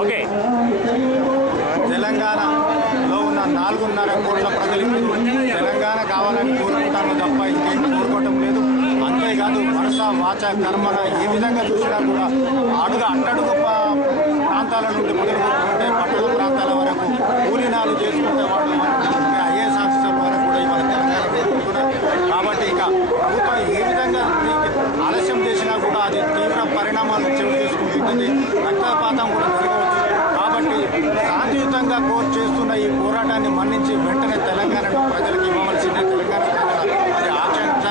Okay తెలంగాణలో ఉన్న 4.5 కోట్ల ప్రజలకు తెలంగాణ కావాలని కోరుకుంటాను తప్ప ఇంకేం కోరుకోవటం లేదు. అంతేకాదు మనస వాచ కర్మన ఏ విధంగా చూసినా కూడా అట్టడుగు ప్రాంతాల నుండి మొదలుకుంటే పట్టణ ప్రాంతాల వరకు కూలీనాలు చేసుకుంటే వాళ్ళు ఐఏఎస్ ఆఫీసర్ల వరకు కూడా ఇవాళ తెలంగాణ కోరుకుంటున్నారు. కాబట్టి ఇక ప్రభుత్వం ఏ విధంగా ఆలస్యం చేసినా కూడా అది తీవ్ర పరిణామాలు చోటు చేసుకుంటుంది. రక్తపాతం కూడా జరగవచ్చు. కాబట్టి శాంతియుతంగా చేస్తున్న ఈ పోరాటాన్ని మన్నించి వెంటనే తెలంగాణను ప్రజలకు ఇవ్వవలసిందే. తెలంగాణ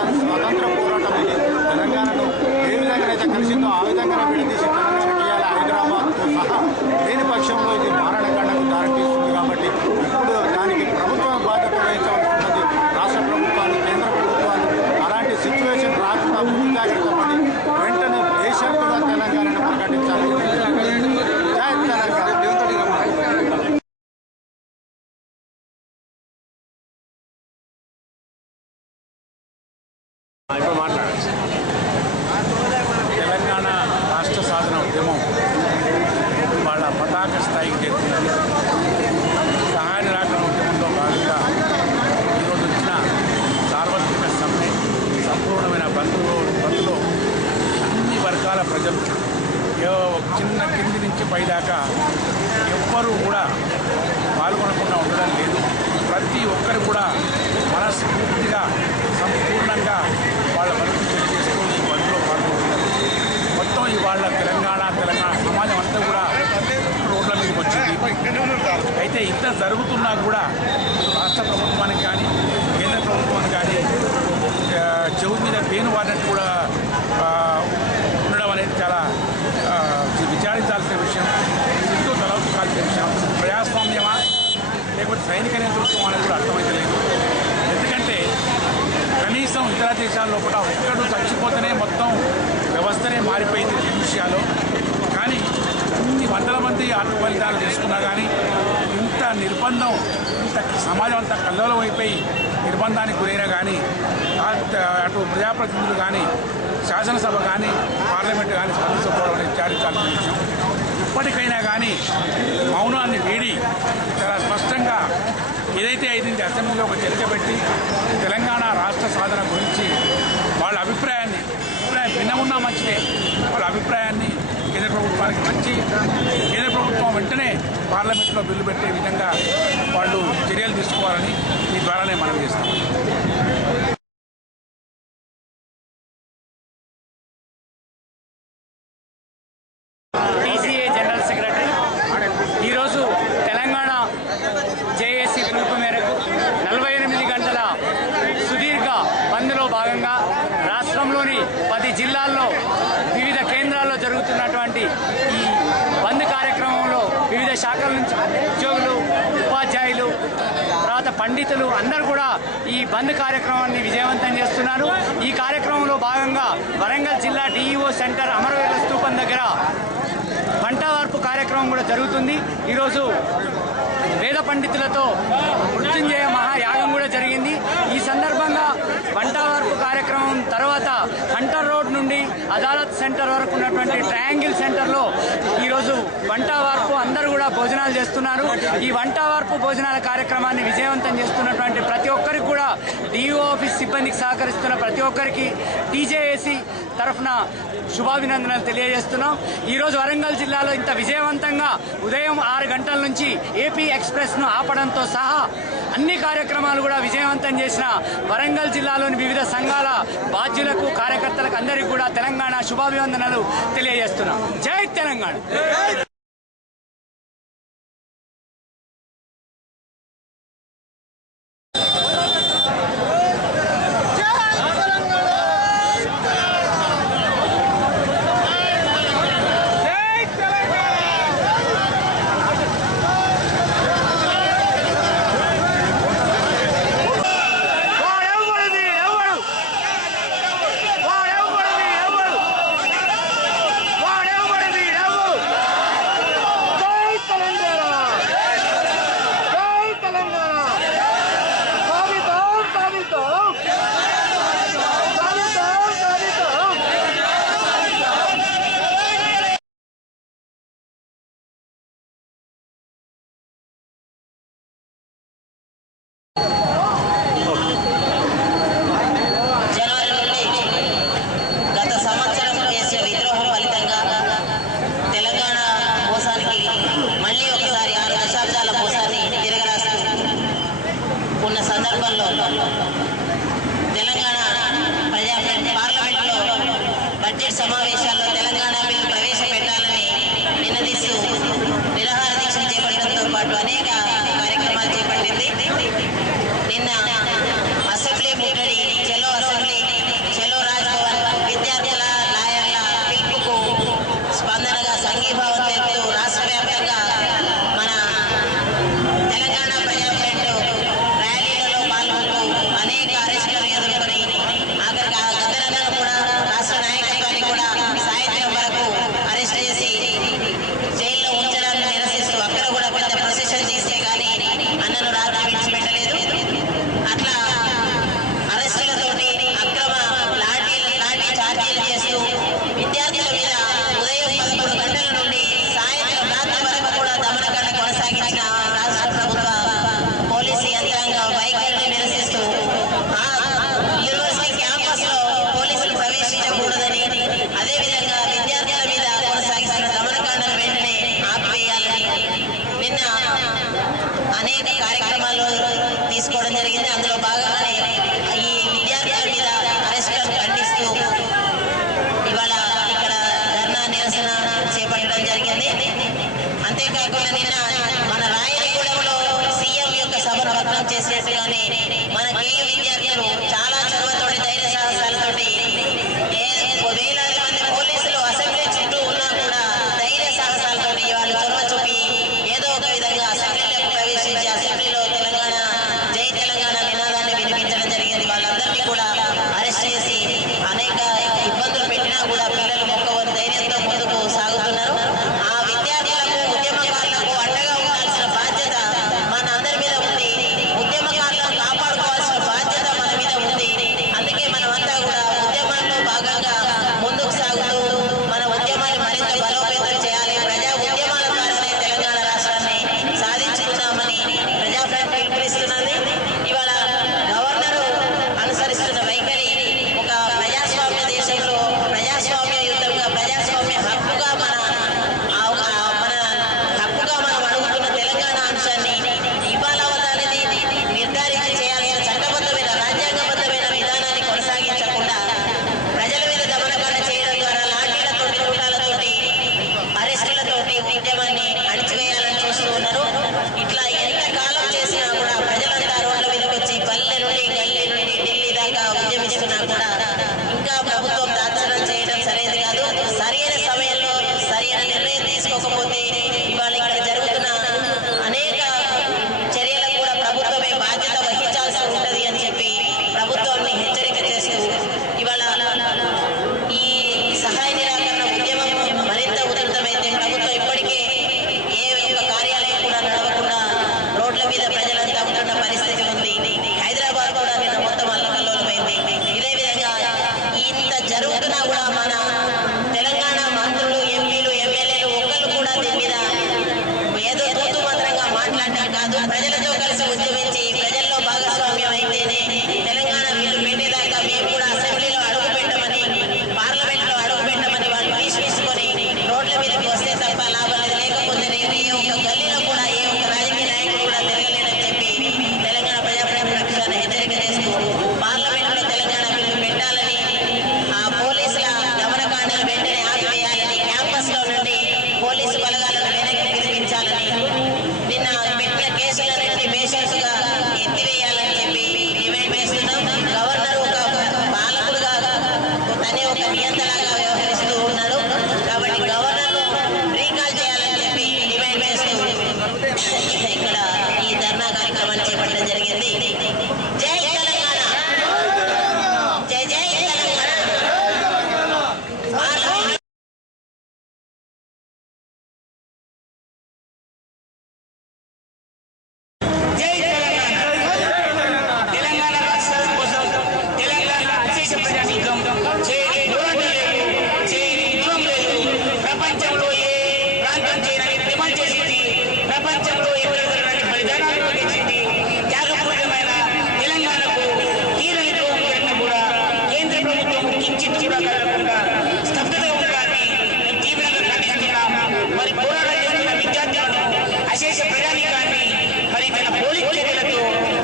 అది స్వతంత్ర పోరాటం. ఇది తెలంగాణను ఏ విధంగానైతే కలిసిందో ఆ విధంగానే విడదీసి తెలంగాణకి ఇవ్వాలి. హైదరాబాద్తో సహా లేని పక్షంలో ఇది మారణకాండకు దారితీస్తుంది. కాబట్టి ఇప్పుడు దానికి ప్రభుత్వం బాధ్యత వహించవలసి ఉన్నది. రాష్ట్ర ప్రభుత్వాలు, కేంద్ర ప్రభుత్వాలు అలాంటి సిచ్యువేషన్ రాకుండా ముందు జాగ్రత్త పడి వెంటనే దేశంగా తెలంగాణను ప్రకటించాలి. జై తెలంగాణ. తెలంగాణ రాష్ట్ర సాధన ఉద్యమం వాళ్ళ పతాక స్థాయికి చేరుతున్నది. సహాయ నిరాకరణ ఉద్యమంలో భాగంగా ఈరోజు వచ్చిన సార్వత్రిక సమ్మె సంపూర్ణమైన బంధులో అన్ని వర్గాల ప్రజలు చిన్న కింది నుంచి పైదాకా ఎవ్వరూ కూడా పాల్గొనకుండా ఉండడం లేదు. ప్రతి ఒక్కరు కూడా మనస్ఫూర్తిగా సంపూర్ణంగా వాళ్ళ బతుకు తెలియజేస్తూ ఈ బంద్లో పాల్గొంటున్నారు. మొత్తం ఇవాళ తెలంగాణ సమాజం అంతా కూడా రోడ్ల మీదకి వచ్చింది. అయితే ఇంత జరుగుతున్నా కూడా రాష్ట్ర ప్రభుత్వానికి కానీ కేంద్ర ప్రభుత్వానికి కానీ చెవు మీద పేను వాడినట్టు కూడా ఉండడం అనేది చాలా విచారించాల్సిన విషయం. ఎంతో తలవంచుకోవాల్సిన విషయం. ప్రజాస్వామ్యమా లేకపోతే సైనిక నేతృత్వం అనేది కూడా అర్థమైతలేదు. ఎందుకంటే కనీసం ఇతర దేశాల్లో కూడా ఒక్కడు చచ్చిపోతేనే మొత్తం వ్యవస్థనే మారిపోయింది ఈ విషయాలు. కానీ ఇన్ని వందల మంది ఆత్మ బలిదానాలు చేసుకున్నా కానీ ఇంత నిర్బంధం, ఇంత సమాజం అంతా కల్లోలం అయిపోయి నిర్బంధానికి గురైనా కానీ అటు ప్రజాప్రతినిధులు కానీ శాసనసభ కానీ పార్లమెంటు కానీ స్పందించకపోవడం అనేది విచారించాల్సిన విషయం. ఇప్పటికైనా కానీ మౌనాన్ని వీడి చాలా స్పష్టంగా ఏదైతే అయింది అసెంబ్లీలో ఒక చర్చ పెట్టి తెలంగాణ రాష్ట్ర సాధన గురించి వాళ్ళ అభిప్రాయం భిన్నమున్నా మంచిదే, వాళ్ళ అభిప్రాయాన్ని కేంద్ర ప్రభుత్వానికి మంచి కేంద్ర ప్రభుత్వం వెంటనే పార్లమెంట్లో బిల్లు పెట్టే విధంగా వాళ్ళు చర్యలు తీసుకోవాలని ఈ ద్వారానే మనం చేస్తాం. టీసీఏ జనరల్ సెక్రటరీ ఈరోజు తెలంగాణ జేఏసీ పిలుపు మేరకు 48 గంటల సుదీర్ఘ బంద్లో భాగంగా రాష్ట్రంలోని 10 జిల్లాల్లో వివిధ కేంద్రాల్లో జరుగుతున్నటువంటి ఈ బంద్ కార్యక్రమంలో వివిధ శాఖల నుంచి ఉద్యోగులు, ఉపాధ్యాయులు, తర్వాత పండితులు అందరూ కూడా ఈ బంద్ కార్యక్రమాన్ని విజయవంతం చేస్తున్నారు. ఈ కార్యక్రమంలో భాగంగా వరంగల్ జిల్లా డిఈఓ సెంటర్ అమరవీరుల స్తూపం దగ్గర వంటవార్పు కార్యక్రమం కూడా జరుగుతుంది. ఈరోజు వేద పండితులతో మృత్యుంజయ మహాయాగం కూడా జరిగింది. ఈ సందర్భంగా వంటవార్పు కార్యక్రమం తర్వాత హంటర్ రోడ్ నుండి అదాలత్ సెంటర్ వరకు ఉన్నటువంటి ట్రయాంగిల్ సెంటర్లో ఈరోజు వంటవార్పు అందరూ కూడా భోజనాలు చేస్తున్నారు. ఈ వంటవార్పు భోజనాల కార్యక్రమాన్ని విజయవంతం చేస్తున్నటువంటి ప్రతి ఒక్కరికి కూడా డిఓ ఆఫీస్ సిబ్బందికి సహకరిస్తున్న ప్రతి ఒక్కరికి టీజేఏసీ తరఫున శుభాభినందనలు తెలియజేస్తున్నాం. ఈరోజు వరంగల్ జిల్లాలో ఇంత విజయవంతంగా ఉదయం 6 గంటల నుంచి ఏపీ ఎక్స్ప్రెస్ను ఆపడంతో సహా అన్ని కార్యక్రమాలు కూడా విజయవంతం చేసిన వరంగల్ జిల్లాలోని వివిధ సంఘాల బాధ్యులకు, కార్యకర్తలకు అందరికీ కూడా తెలంగాణ శుభాభివందనలు తెలియజేస్తున్నాం. జై తెలంగాణ. అన్నలను కూడా రాష్ట్ర నాయకత్వాన్ని కూడా సాయంత్రం వరకు అరెస్ట్ చేసి జైల్లో ఉంచడాన్ని నిరసిస్తూ అక్కడ కూడా పెద్ద ప్రొసెషన్ తీస్తే కానీ అన్నను రాత్రి విడిచిపెట్టలేదు. అట్లా అరెస్టులతోటి అక్రమ లాఠీ చార్జీలు చేస్తూ విద్యార్థుల మీద ఉదయం 11 గంటల నుండి సాయంత్రం రాత్రి వరకు కూడా దమనకాండ కొనసాగించిన రాష్ట్ర ప్రభుత్వ పోలీసు యంత్రాంగ వైఖరిని నిరసిస్తూ యూనివర్సిటీ క్యాంపస్ లో పోలీసులు ప్రవేశించకూడదని, అదేవిధంగా విద్యార్థుల మీద కొనసాగిస్తున్న దమనకాండను వెంటనే ఆపివేయాలని నిన్న అనేక కార్యక్రమాలు తీసుకోవడం జరిగింది. అందులో భాగంగానే ఈ విద్యార్థుల మీద అరెస్టులను ఖండిస్తూ ఇవాళ ఇక్కడ ధర్నా నిరసన చేపట్టడం జరిగింది. అంతేకాకుండా నిన్న మన రాయలగూడెంలో సీఎం యొక్క సభను భగ్నం చేసినట్టుగానే మన కేయూ విద్యార్థులు చాలా చొరవతోటి ధైర్య సాహసాలతోటి వేలాది మంది పోలీసులు అసెంబ్లీ చుట్టూ ఉన్నా కూడా ధైర్య సాహసాలతోటి వాళ్ళు చొరవ చూపి ఏదో ఒక విధంగా అసెంబ్లీలోకి ప్రవేశించి అసెంబ్లీలో తెలంగాణ జై తెలంగాణ నినాదాన్ని వినిపించడం జరిగింది. వాళ్ళందరినీ కూడా అరెస్ట్ చేసి అనేక ఇబ్బందులు పెట్టినా కూడా పిల్లలు మొక్కవని ధైర్యంతో ముందుకు సాగుతున్నారు. ఆ విద్యార్థులకు ఉద్యమకారులకు అండగా ఉండాల్సిన బాధ్యత మన అందరి మీద ఉంది. ఉద్యమకారులను కాపాడుకోవాల్సిన బాధ్యత మన మీద ఉంది. అందుకే మనమంతా కూడా ఉద్యమాల్లో భాగంగా ముందుకు సాగుతూ మన ఉద్యమాన్ని మరింత బలోపేతం చేయాలి. ప్రజా ఉద్యమాల ద్వారానే తెలంగాణ రాష్ట్రాన్ని సాధించుకున్నామని ప్రజాఫ్రంట్ పిలుపునిస్తున్నది. ఇవాళ గవర్నరు అనుసరిస్తున్న వైఖరి ఒక ప్రజాస్వామ్య దేశంలో ప్రజాస్వామ్యయుతంగా ప్రజాస్వామ్య హక్కుగా మన హక్కుగా మనం అడుగుతున్న తెలంగాణ అంశాన్ని ఇవ్వాలవదానిది నిర్ధారించి చేయాల్సిన చట్టబద్ధమైన రాజ్యాంగబద్ధమైన విధానాన్ని కొనసాగించకుండా ప్రజల మీద దమనకాండ చేయడం ద్వారా లాఠీలతోటి తూటాలతోటి అరెస్టులతోటి ఉద్యమాన్ని అణిచివేయాలని చూస్తూ ఉన్నారు. ఇట్లా ఎంత కాలం చేసినా కూడా ప్రజలంతా రోడ్ల మీదకి వచ్చి పల్లె నుండి గల్లీ నుండి ఢిల్లీ దాకా ఉద్యమిస్తున్నా కూడా ఇంకా ప్రభుత్వం దాచారం చేయడం సరైనది కాదు. సరైన సమయంలో సరైన నిర్ణయం తీసుకోకపోతే ఇవాళ ఇక్కడ జరుగుతున్న అనేక చర్యలకు కూడా ప్రభుత్వమే బాధ్యత వహించాల్సి ఉంటుంది అని చెప్పి ప్రభుత్వాన్ని హెచ్చరిక చేస్తూ ఇవాళ ఈ సహాయ నిరాకరణ ఉద్యమం మరింత ఉధృతమైతే ప్రభుత్వం ఇప్పటికే ఏ ఒక్క కార్యాలయం కూడా నడవకుండా రోడ్ల మీద ప్రజలంతా ఉంటున్న పరిస్థితి ఉంది. హైదరాబాద్ కూడా నిన్న మొత్తం అల్లకల్లోలమైంది. ఇదే విధంగా ఇంత జరుగుతున్నా కూడా మన తెలంగాణ మంత్రులు, ఎంపీలు, ఎమ్మెల్యేలు ఒకళ్ళు కూడా దీని మీద ఏదో తూతు మంత్రంగా మాట్లాడటం కాదు. ప్రజలతో కలిసి ఉద్యమించి ప్రజల్లో భాగస్వామ్యం అయితేనే తెలంగాణ బిల్లు పెట్టేదాకా మేము కూడా అసెంబ్లీలో అడుగు పెట్టమని, పార్లమెంట్ లో అడుగు పెట్టమని వాళ్ళు తీసుకొని రోడ్ల మీదకి వస్తే తప్ప లాభం లేదు. లేకపోతే రేపు ఏ ఒక్క గల్లీలో కూడా ఏ ఒక్క రాజకీయ నాయకుడు కూడా తిరగలేదని చెప్పి తెలంగాణ ప్రజాప్రభుత్వ పక్షాన హెచ్చరిక చేస్తూ పార్లమెంట్ లో తెలంగాణ బిల్లు పెట్టాలని, ఆ పోలీసుల దమనకాండలు వెంటనే ఆపివేయాలని, క్యాంపస్ లో నుండి పోలీసు బలగాలను వెనక్కి పిలిపించాలని, నిన్న పెట్టిన కేసులన్నింటినీ బేషరతుగా ఎత్తివేయాలని చెప్పి డిమాండ్ చేస్తున్నాం. గవర్నర్ ఒక పాలకుడుగా తనే ఒక నియంత్రణగా వ్యవహరిస్తూ ఉన్నాడు. కాబట్టి గవర్నర్ రీకాల్ చేయాలని చెప్పి డిమాండ్ చేస్తూ ఇక్కడ ఈ ధర్నా కార్యక్రమాన్ని చేపట్టడం జరిగింది. జై తెలంగాణ, జై జై తెలంగాణ. తెలంగాణ రాష్ట్రం కోసం తెలంగాణ దేశ ప్రజానీకం చేయని పోరాటం లేదు, చేయని ఉద్యమం లేదు. ప్రపంచంలో ఏ ప్రాంతం చేయడానికి డిమాండ్ చేసింది, ప్రపంచంలో ఎదురెదురని బలిదానాలు చేసింది. త్యాగపూరితమైన తెలంగాణకు తీరని ద్రోహం జరిగినా కూడా కేంద్ర ప్రభుత్వం కించిత్ కూడా కలగకుండా స్తబ్దతగా ఉండడాన్ని మేము తీవ్రంగా ఖండిస్తున్నాం. మరి పోరాటం చేస్తున్న విద్యార్థులను, అశేష ప్రజానీకాన్ని మరి తన పోలీస్ చర్యలతో,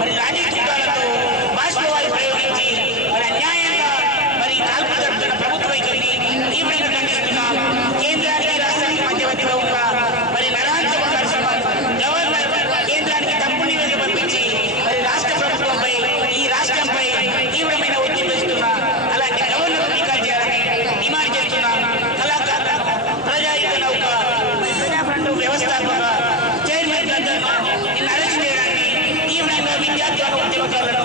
మరి లాఠీ చుట్టాలతో, బాష్పవాయు ప్రయోగించి మరి అన్యాయంగా మరి కాల్పు జరుపుతున్న ప్రభుత్వ వైఖరిని తీవ్రంగా ఖండిస్తున్నాం. కేంద్రానికి రాష్ట్రానికి మధ్యవర్తిగా ఉన్న మరి నరాంతక నరసింహన్ గవర్నర్ కేంద్రానికి తప్పుడు నివేదిక పంపించి మరి రాష్ట్ర ప్రభుత్వంపై, ఈ రాష్ట్రంపై తీవ్రమైన ఒత్తిడి వేస్తున్నా. అలాంటి గవర్నర్ రీకాల్ చేయాలని డిమాండ్ చేస్తున్నాం. అలా ప్రజాయుద్ధ నౌక ప్రజాఫ్రంట్ వ్యవస్థాపక చైర్మన్ నిన్న అరెస్ట్ చేయడాన్ని తీవ్రంగా విద్యార్థులను, ఉద్యమకారులను